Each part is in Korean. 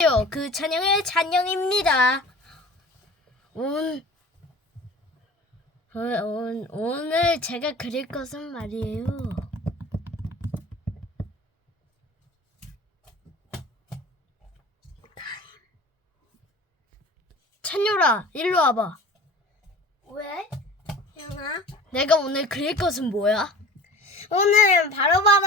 안녕하세요. 그 찬영의 찬영입니다. 오늘, 오늘, 오늘 제가 그릴 것은 말이에요. 찬열아, 일로 와봐. 왜? 형아? 내가 오늘 그릴 것은 뭐야? 오늘은 바로바로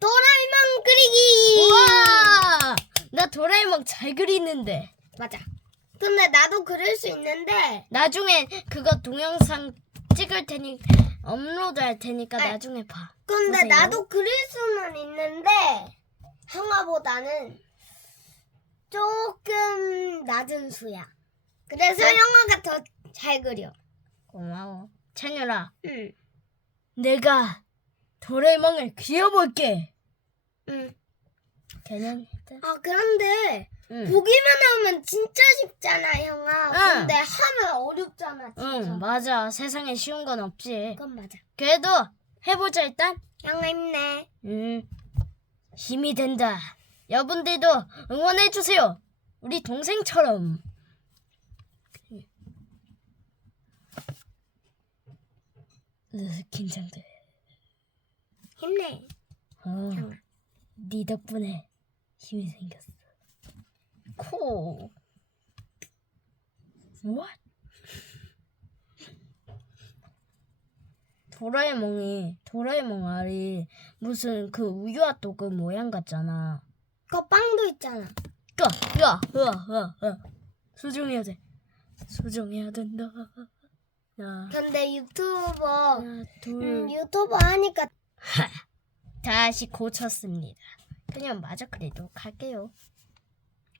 도라에몽 그리기! 우와! 나 도라에몽 잘 그리는데. 맞아. 근데 나도 그릴 수 있는데 나중에 그거 동영상 찍을 테니 업로드 할 테니까 아, 나중에 봐. 근데 보세요. 나도 그릴 수는 있는데 형아보다는 조금 낮은 수야. 그래서 형아가 더 잘 그려. 고마워. 찬열아, 응. 내가 도라에몽을 그려볼게. 응. 걔는 아 그런데 응. 보기만 하면 진짜 쉽잖아 형아. 응. 근데 하면 어렵잖아 진짜. 응, 맞아. 세상에 쉬운 건 없지. 그건 맞아. 그래도 해보자 일단. 형아 힘내. 음, 힘이 된다. 여러분들도 응원해 주세요. 우리 동생처럼. 으, 긴장돼. 힘내. 어, 형아. 네 덕분에 힘이 생겼어. 코. What? 도라에몽이 도라에몽 알이 무슨 그 우유핫도 그 모양 같잖아. 그 빵도 있잖아. 까, 야, 으아, 으아, 으아. 소중해야 돼. 소중해야 된다. 하나, 근데 유튜버 하나, 둘. 음, 유튜버 하니까 하. 다시 고쳤습니다. 그냥 마저 그래도 갈게요.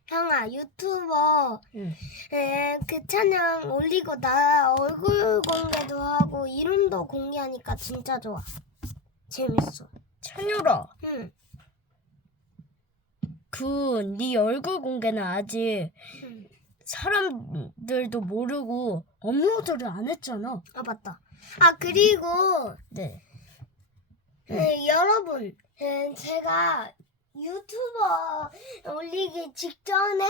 형아 유튜버 응. 에, 그 찬양 올리고 나 얼굴 공개도 하고 이름도 공개하니까 진짜 좋아. 재밌어. 찬열아, 응. 그네 얼굴 공개는 아직 응. 사람들도 모르고 업로드를 안 했잖아. 아 맞다. 아 그리고 네. 에, 여러분 에, 제가 유튜버 올리기 직전에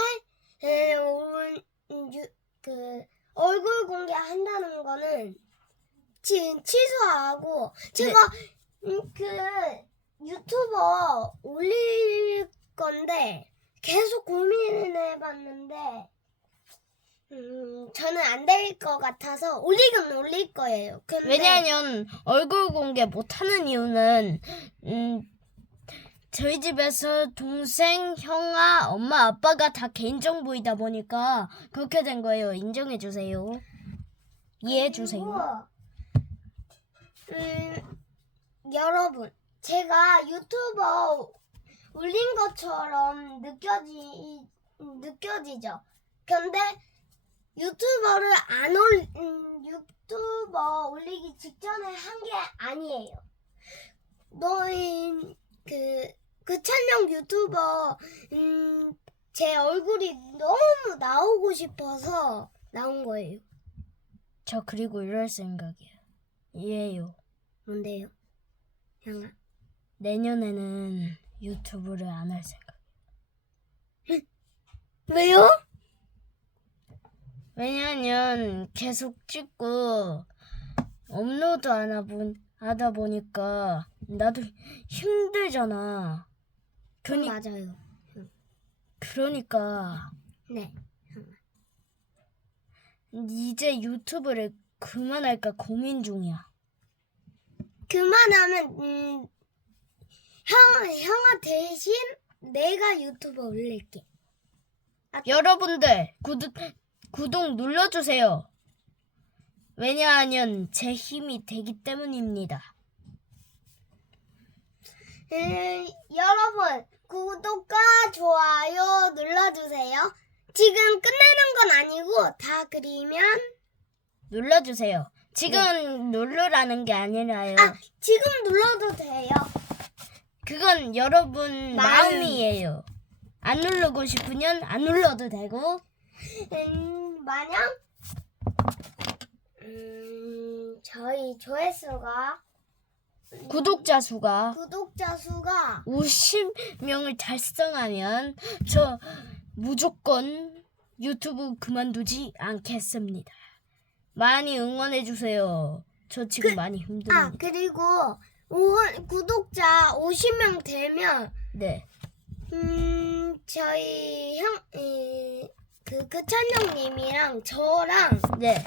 에, 올, 음, 유, 그 얼굴 공개한다는 거는 치, 취소하고 제가 음, 그 유튜버 올릴 건데 계속 고민을 해봤는데 음, 저는 안 될 것 같아서 올리긴 올릴 거예요. 근데 왜냐면 얼굴 공개 못하는 이유는 음 저희 집에서 동생, 형아, 엄마, 아빠가 다 개인정보이다 보니까 그렇게 된 거예요. 인정해 주세요. 이해해 주세요. 음, 여러분, 제가 유튜버 올린 것처럼 느껴지 느껴지죠. 근데 유튜버를 안 올, 음, 유튜버 올리기 직전에 한 게 아니에요. 너희 그 그 찬영 유튜버 음, 제 얼굴이 너무 나오고 싶어서 나온 거예요. 저 그리고 이럴 생각이에요. 이해요. 뭔데요? 형아. 내년에는 유튜브를 안 할 생각. 왜요? 왜냐면 계속 찍고 업로드 안 하다 보니까 나도 힘들잖아. 그니, 맞아요. 그러니까 네. 이제 유튜브를 그만할까 고민 중이야. 그만하면 음, 형 형아 대신 내가 유튜브 올릴게. 여러분들 구독 구독 눌러주세요. 왜냐하면 제 힘이 되기 때문입니다. 음, 여러분 구독과 좋아요 눌러주세요. 지금 끝내는 건 아니고 다 그리면 눌러주세요. 지금 누르라는 게 아니라요. 아 지금 눌러도 돼요. 그건 여러분 마음. 마음이에요. 안 누르고 싶으면 안 눌러도 되고 음, 만약 음, 저희 조회수가 구독자 수가 구독자 수가 50명을 달성하면 저 무조건 유튜브 그만두지 않겠습니다. 많이 응원해 주세요. 저 지금 많이 아 힘듭니다. 그리고 오, 구독자 50명 되면 네. 음 저희 형그 그찬영님이랑 저랑 네.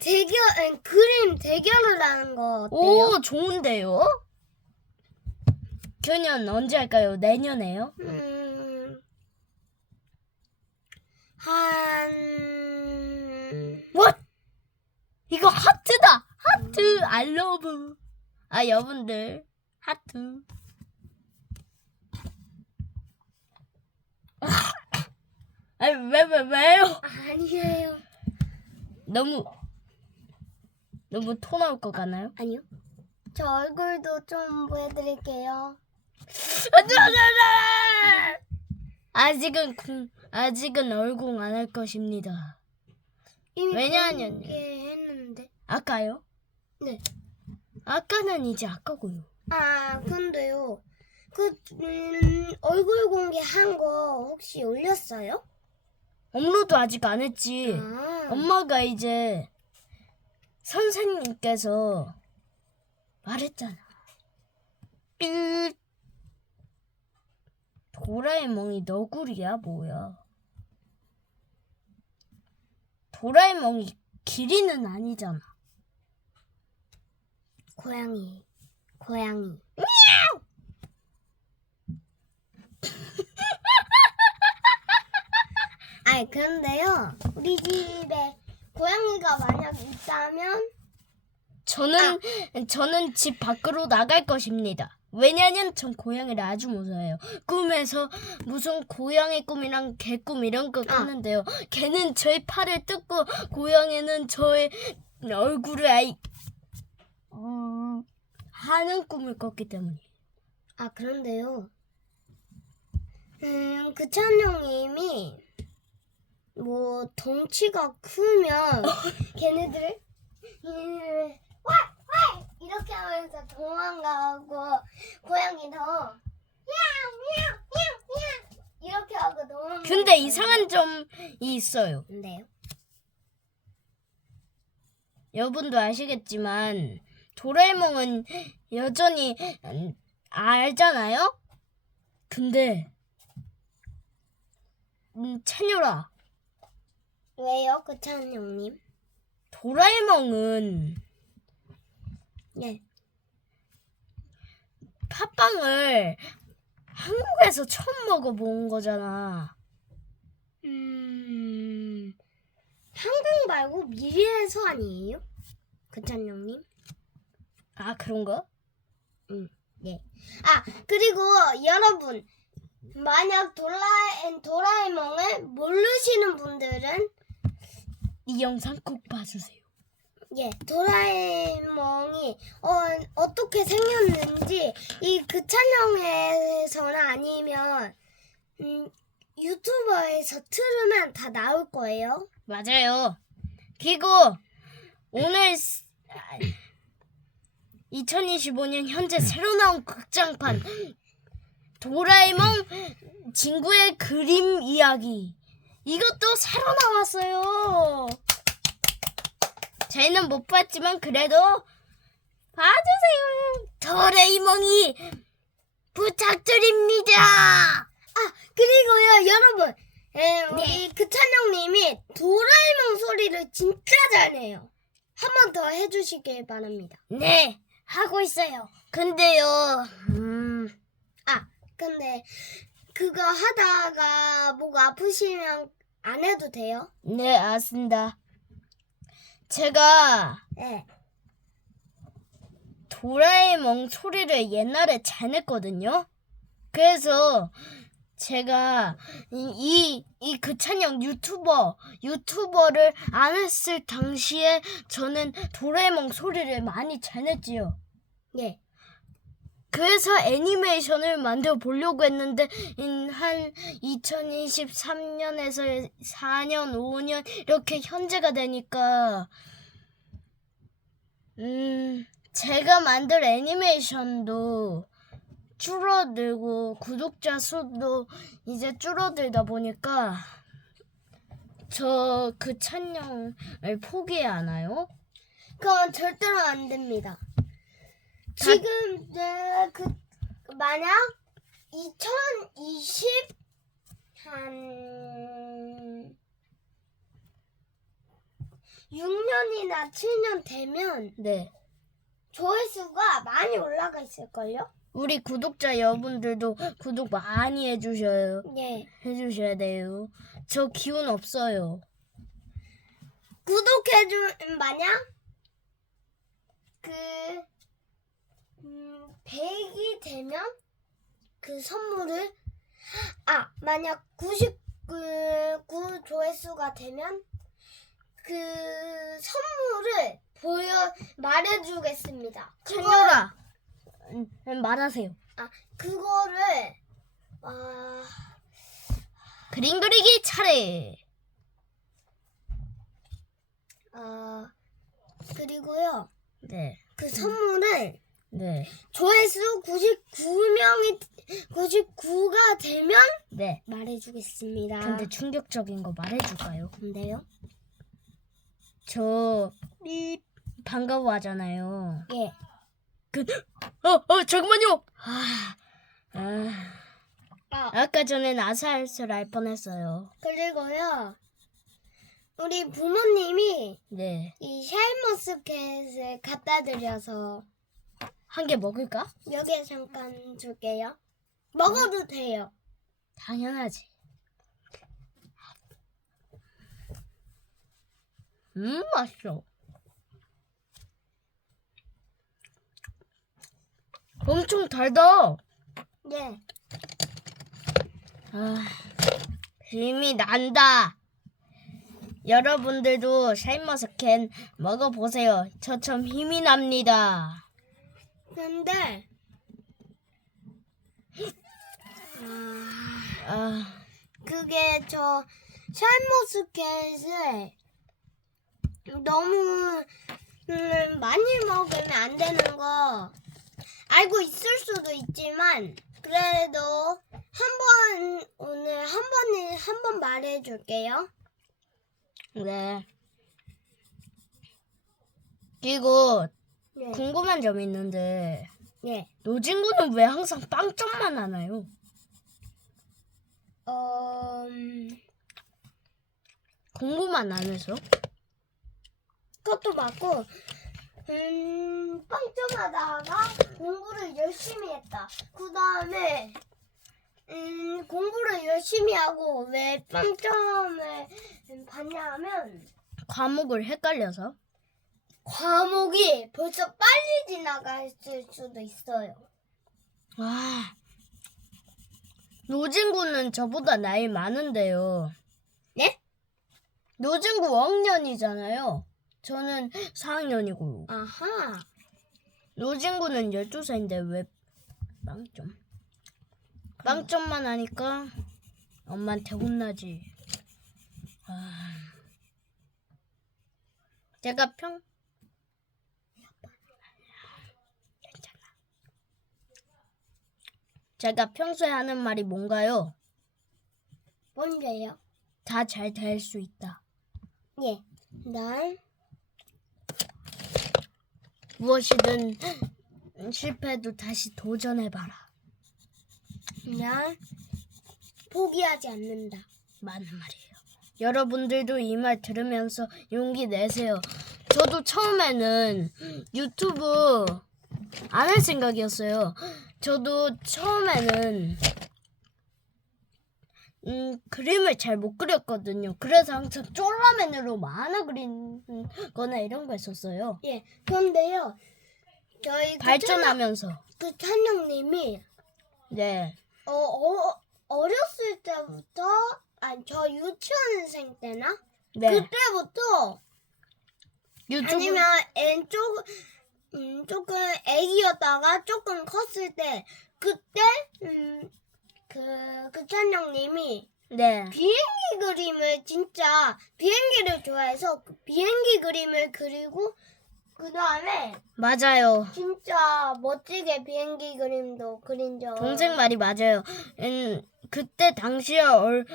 대결 아니, 그림 대결을 하는 거 어때요? 오, 좋은데요? 교년 언제 할까요? 내년에요? 음, 한 What? 이거 하트다. 하트. I love. 아, 여러분들. 하트. 아, 왜, 왜, 왜요? 아니에요. 너무, 너무 토 나올 것 같나요? 아니요. 저 얼굴도 좀 보여드릴게요. 아직은, 궁- 아직은 얼공 안 할 것입니다. 이미 왜냐하면요. 했는데. 아까요? 네. 아까는 이제 아까고요. 아 근데요. 그 음, 얼굴 공개한 거 혹시 올렸어요? 업로드 아직 안 했지. 아, 엄마가 이제 선생님께서 말했잖아. 삐 도라에몽이 너구리야 뭐야? 도라에몽이 기린은 아니잖아. 고양이. 고양이. 아이 근데요. 우리 집에 고양이가 만약 있다면 저는 저는 집 밖으로 나갈 것입니다. 왜냐면 전 고양이를 아주 무서워해요. 꿈에서 무슨 고양이 꿈이랑 개 꿈 이런 거 꿨는데요. 개는 저의 팔을 뜯고 고양이는 저의 얼굴을 아이 음, 하는 꿈을 꿨기 때문에. 아 그런데요. 음 그찬영님이 뭐 덩치가 크면 걔네들 얘네들 와와 이렇게 하면서 도망가고 고양이도 야야야야 이렇게 하고 도망가. 근데 이상한 점이 있어요. 근데요? 여러분도 아시겠지만 도라에몽은 여전히 음, 알잖아요. 근데 음, 찬열아, 왜요, 그찬영님? 도라에몽은 네. 팥빵을 한국에서 처음 먹어본 거잖아. 음 한국 말고 미래에서 아니에요? 그찬영님? 아 그런가? 네. 아, 그리고 여러분, 만약 도라, 도라에몽을 모르시는 분들은, 이 영상 꼭 봐주세요. 예, 도라에몽이, 어, 어떻게 생겼는지, 이 그찬영에서나 아니면, 음, 유튜버에서 틀으면 다 나올 거예요. 맞아요. 그리고 오늘 스- 아, 2025년 현재 새로 나온 극장판 도라에몽 친구의 그림 이야기 이것도 새로 나왔어요. 저희는 못 봤지만 그래도 봐주세요. 도라에몽이 부탁드립니다. 아, 그리고요, 여러분, 에, 우리 그찬영님이 도라에몽 소리를 진짜 잘내요. 한 번 더 해주시길 바랍니다. 네, 하고 있어요. 근데요, 음, 아, 근데 그거 하다가 목 아프시면 안 해도 돼요? 네, 알았습니다. 제가 네. 도라에몽 소리를 옛날에 잘 냈거든요. 그래서 제가 이, 이 그찬영 유튜버, 유튜버를 안 했을 당시에 저는 도라에몽 소리를 많이 잘 냈지요. 예. 그래서 애니메이션을 만들어 보려고 했는데 음, 한 2023년에서 4년, 5년 이렇게 현재가 되니까 음 제가 만들 애니메이션도 줄어들고 구독자 수도 이제 줄어들다 보니까 저 그 찬영을 포기해야 하나요? 그건 절대로 안 됩니다. 지금 네, 그 만약 2020 한 6년이나 7년 되면 네. 조회수가 많이 올라가 있을걸요? 우리 구독자 여러분들도 구독 많이 해주셔요. 예. 해주셔야 돼요. 저 기운 없어요. 구독해준 만약 그 음, 100이 되면 그 선물을 아 만약 99 조회수가 되면 그 선물을 보여 말해주겠습니다. 그거- 찬열아, 음, 음, 말하세요. 아 그거를 아 그림 그리기 차례. 아, 그리고요 네, 그 선물을 네, 조회수 99명이 99가 되면 네. 말해주겠습니다. 근데 충격적인 거 말해줄까요? 근데요? 저 삐, 반가워하잖아요. 예. 그, 어, 어, 잠깐만요. 아, 아, 아, 아까 전엔 아사할줄 알 뻔했어요. 그리고요. 우리 부모님이 네, 이 샤인머스켓을 갖다 드려서 한 개 먹을까? 여기에 잠깐 줄게요. 먹어도 돼요. 당연하지. 음, 맛있어. 엄청 달다. 예. 아, 힘이 난다. 여러분들도 샤인머스캔 먹어보세요. 저처럼 힘이 납니다. 근데 아, 아, 그게 저 샤인머스켓을 너무 음, 많이 먹으면 안 되는 거 알고 있을 수도 있지만 그래도 한 번 오늘 한 번에 한 번 말해 줄게요. 네. 그리고 네. 궁금한 점이 있는데 예. 노진구는 왜 항상 빵점만 하나요? 어, 음, 공부만 안 해서? 그것도 맞고 음, 빵점하다가 공부를 열심히 했다. 그 다음에 음, 공부를 열심히 하고 왜 빵점을 받냐면 과목을 헷갈려서? 과목이 벌써 빨리 지나갔을 수도 있어요. 와. 노진구는 저보다 나이 많은데요. 네? 노진구 5학년이잖아요. 저는 4학년이고. 아하. 노진구는 12살인데 왜 빵점? 빵점만 하니까 엄마한테 혼나지. 아. 제가 평 제가 평소에 하는 말이 뭔가요? 뭔데요? 다 잘 될 수 있다. 예. 난 무엇이든 실패해도 다시 도전해봐라. 난 포기하지 않는다. 맞는 말이에요. 여러분들도 이 말 들으면서 용기 내세요. 저도 처음에는 유튜브 안 할 생각이었어요. 저도 처음에는 음, 그림을 잘 못 그렸거든요. 그래서 항상 쫄라맨으로 만화 그린 거나 이런 거 했었어요. 예. 그런데요. 저희 그 발전하면서. 그 찬영님이 네. 어, 어 어렸을 때부터 아니 저 유치원생 때나 네. 그때부터 유튜브 아니면 애 쪽, 음, 조금 애기였다가 조금 컸을 때 그때 음, 그 그찬영님이 네. 비행기 그림을 진짜 비행기를 좋아해서 그 비행기 그림을 그리고 그 다음에 맞아요. 진짜 멋지게 비행기 그림도 그린 적. 동생 말이 맞아요. 음, 그때 당시에 얼,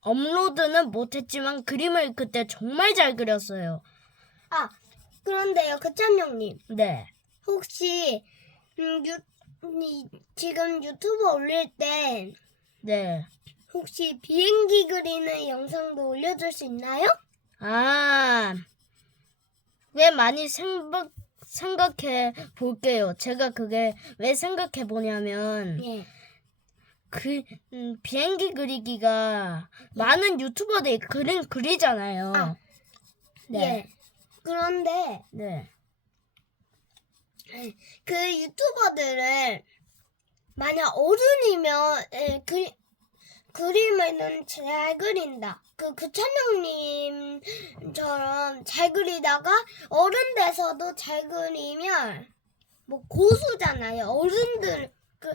업로드는 못했지만 그림을 그때 정말 잘 그렸어요. 아 그런데요, 그찬용님 네. 혹시 음, 유, 이, 지금 유튜브 올릴 때 네. 혹시 비행기 그리는 영상도 올려줄 수 있나요? 아, 왜 많이 생각, 생각해 볼게요. 제가 그게 왜 생각해 보냐면, 예. 그, 음, 비행기 그리기가 많은 유튜버들이 그림 그리잖아요. 아. 네. 예. 그런데 네. 그 유튜버들을 만약 어른이면 에, 그, 그림을 잘 그린다. 그 그 찬영님처럼 잘 그리다가 어른 돼서도 잘 그리면 뭐 고수잖아요. 어른들 그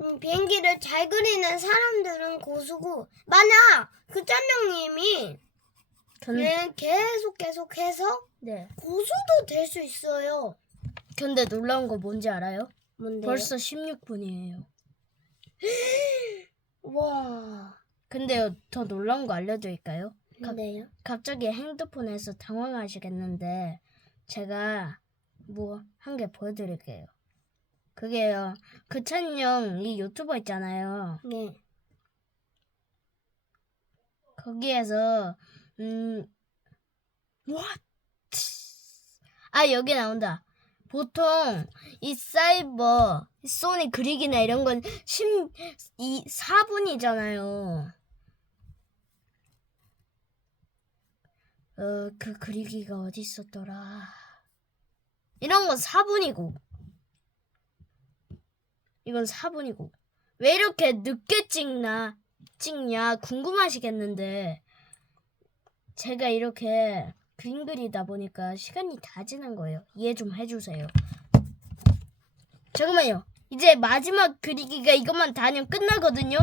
음, 비행기를 잘 그리는 사람들은 고수고 만약 그 찬영님이 근, 네, 계속 계속 해서 네. 고수도 될 수 있어요. 근데 놀라운 거 뭔지 알아요? 뭔데요? 벌써 16분이에요. 와. 근데요, 더 놀라운 거 알려드릴까요? 근데요? 갑자기 핸드폰에서 당황하시겠는데 제가 뭐 한 개 보여드릴게요. 그게요. 그찬영 이 유튜버 있잖아요. 네. 거기에서 음 what? 아 여기 나온다. 보통 이 사이버 소니 그리기나 이런 건 10, 이 4분이잖아요. 어, 그 그리기가 어디 있었더라. 이런 건 4분이고. 이건 4분이고. 왜 이렇게 늦게 찍나, 찍냐 궁금하시겠는데, 제가 이렇게 그림 그리다 보니까 시간이 다 지난 거예요. 이해 좀 해주세요. 잠깐만요. 이제 마지막 그리기가 이것만 다 하면 끝나거든요.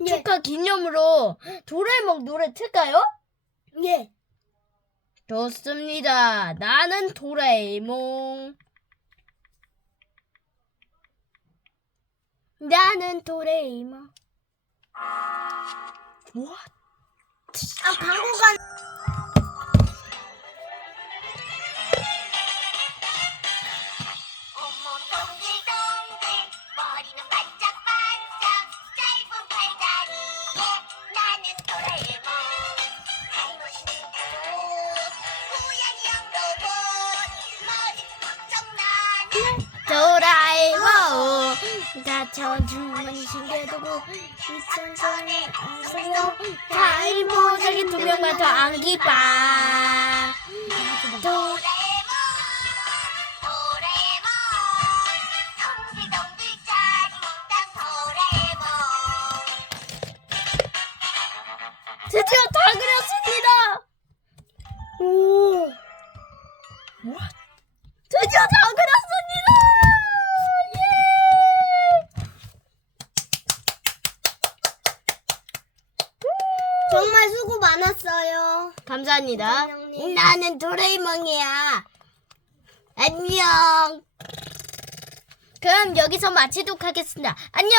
예. 축하 기념으로 도라에몽 노래 틀까요? 예. 좋습니다. 나는 도라에몽. 나는 도라에몽. 뭐? 아 광고가 주머니 신겨두고 이천선에 안서요 다이모자기 두 명만 더 안기빠 그럼 여기서 마치도록 하겠습니다. 안녕